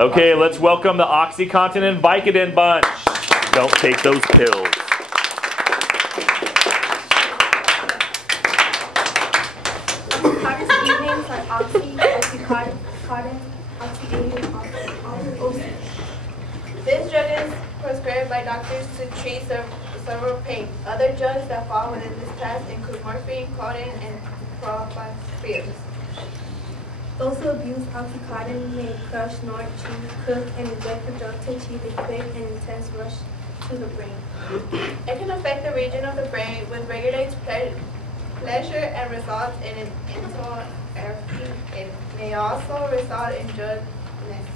Okay, let's welcome the OxyContin and Vicodin bunch. Don't take those pills. Target's names are Oxy, Oxycontin, Oxy-88, Oxy. This drug is prescribed by doctors to treat several pain. Other drugs that fall within this class include morphine, codeine, and propofol. Those who abuse Oxycontin may crush, snort, chew, cook, and inject the drug to achieve a quick and intense rush to the brain. It can affect the region of the brain which regulates pleasure and results in an endorphin. It may also result in drowsiness.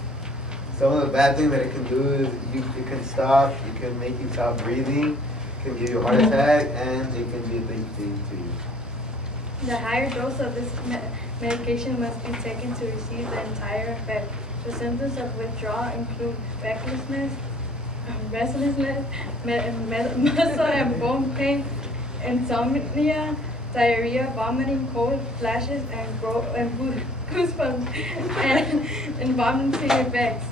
Some of the bad things that it can do is it can stop, it can make you stop breathing, it can give you a heart attack, and it can be addicting to you. The higher dose of this medication must be taken to receive the entire effect. The symptoms of withdrawal include recklessness, restlessness, muscle and bone pain, insomnia, diarrhea, vomiting, cold flashes, and goosebumps, and vomiting effects.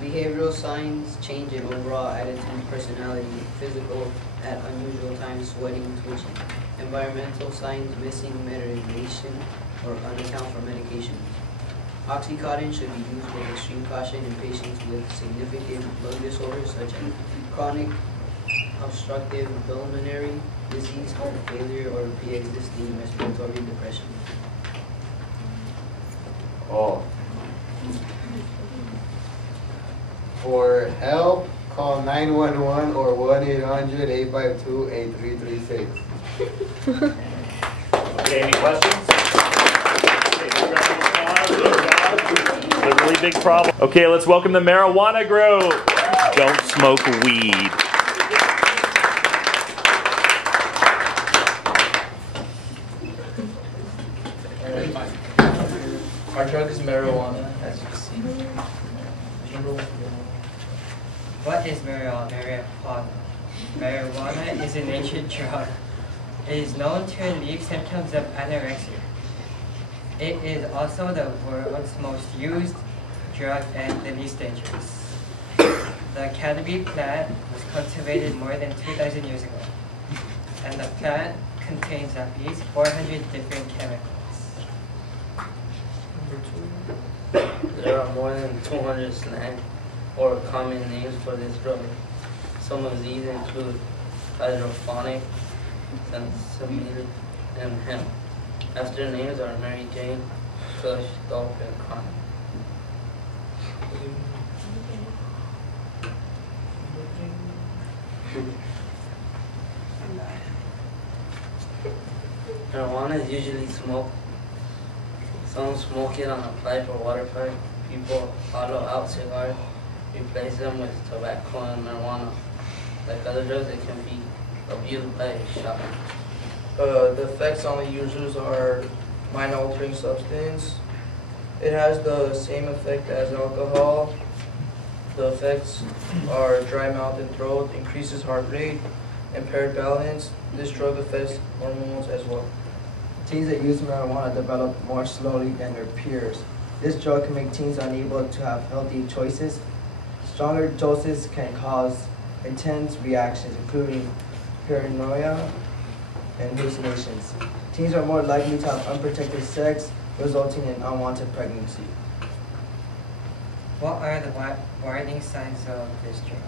Behavioral signs change in overall attitude, personality, physical at unusual times, sweating, twitching. Environmental signs, missing medication or unaccount for medication. Oxycontin should be used with extreme caution in patients with significant lung disorders such as chronic obstructive pulmonary disease, heart failure, or pre-existing respiratory depression. Oh. For help, call 911 or 1-800-852-8336. Okay, any questions? It's a really big problem. Okay, let's welcome the marijuana group. Don't smoke weed. Our drug is marijuana, as you see. What is marijuana? Marijuana is a natural drug. It is known to relieve symptoms of anorexia. It is also the world's most used drug and the least dangerous. The cannabis plant was cultivated more than 2,000 years ago, and the plant contains at least 400 different chemicals. There are more than 200 slang or common names for this drug. Some of these include hydrophonic, sensimile, and hemp. After names are Mary Jane, Kush, Dolph, and Con. Marijuana is usually smoked. Some smoke it on a pipe or water pipe. People hollow out cigars, replace them with tobacco and marijuana. Like other drugs, it can be abused by a shot. The effects on the users are mind-altering substance. It has the same effect as alcohol. The effects are dry mouth and throat, increases heart rate, impaired balance. This drug affects hormones as well. Teens that use marijuana develop more slowly than their peers. This drug can make teens unable to have healthy choices. Stronger doses can cause intense reactions, including paranoia and hallucinations. Teens are more likely to have unprotected sex, resulting in unwanted pregnancy. What are the warning signs of this drug?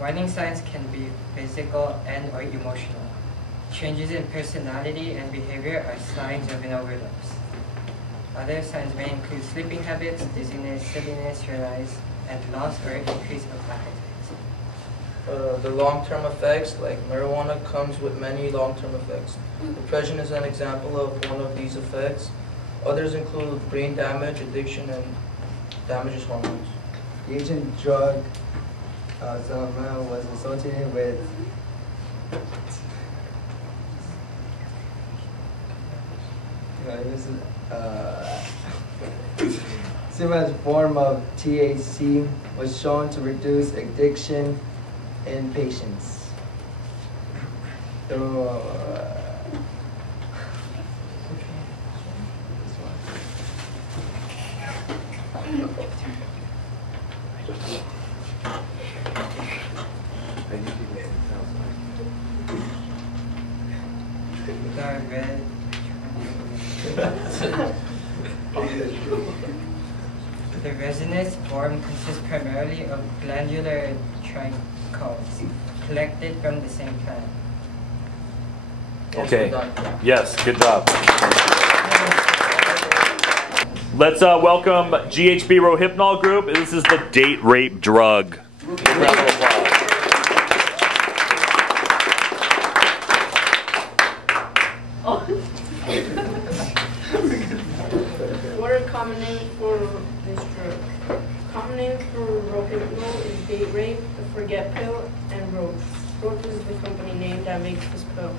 Warning signs can be physical and or emotional. Changes in personality and behavior are signs of an overdose. Other signs may include sleeping habits, dizziness, silliness, red eyes, and loss or increase of appetite. The long-term effects, like marijuana, comes with many long-term effects. Depression is an example of one of these effects. Others include brain damage, addiction, and damages hormones. The ancient drug Zoma was associated with similar form of THC was shown to reduce addiction in patients. The resinous form consists primarily of glandular trichomes collected from the same plant. Okay. Yes, good job. Let's welcome GHB Rohypnol Group. This is the date rape drug. Big round of applause. What are common names for this drug? Common names for Rohypnol is date rape, the forget pill, and Roche. Roche is the company name that makes this pill.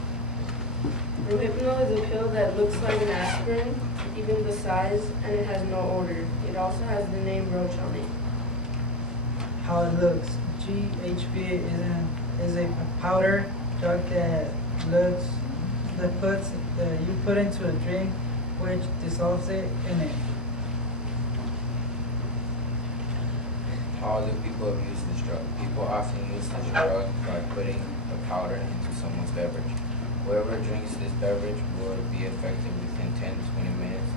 Rohypnol is a pill that looks like an aspirin, even the size, and it has no odor. It also has the name Roche on it. How it looks. GHB is a powder drug that you put into a drink, which dissolves it in it. How do people abuse this drug? People often use this drug by putting the powder into someone's beverage. Whoever drinks this beverage will be affected within 10 to 20 minutes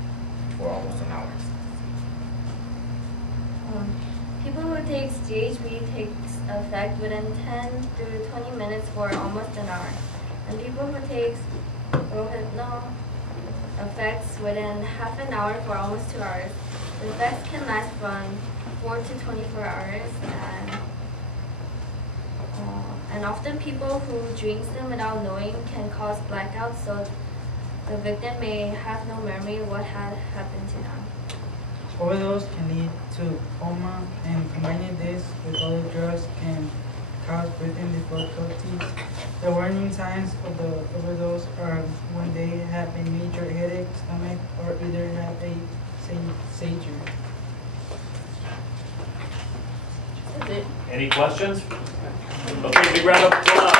for almost an hour. People who take GHB takes effect within 10 to 20 minutes for almost an hour. And people who take Rohypnol effects within half an hour for almost 2 hours. The effects can last from 4 to 24 hours, and often people who drinks them without knowing can cause blackouts, so the victim may have no memory of what had happened to them. Overdose can lead to coma, and combining this with other drugs can cause breathing difficulties. The warning signs of the overdose are when they have a major headache, stomach, or either have a seizure. That's it. Any questions? Okay, big round of applause.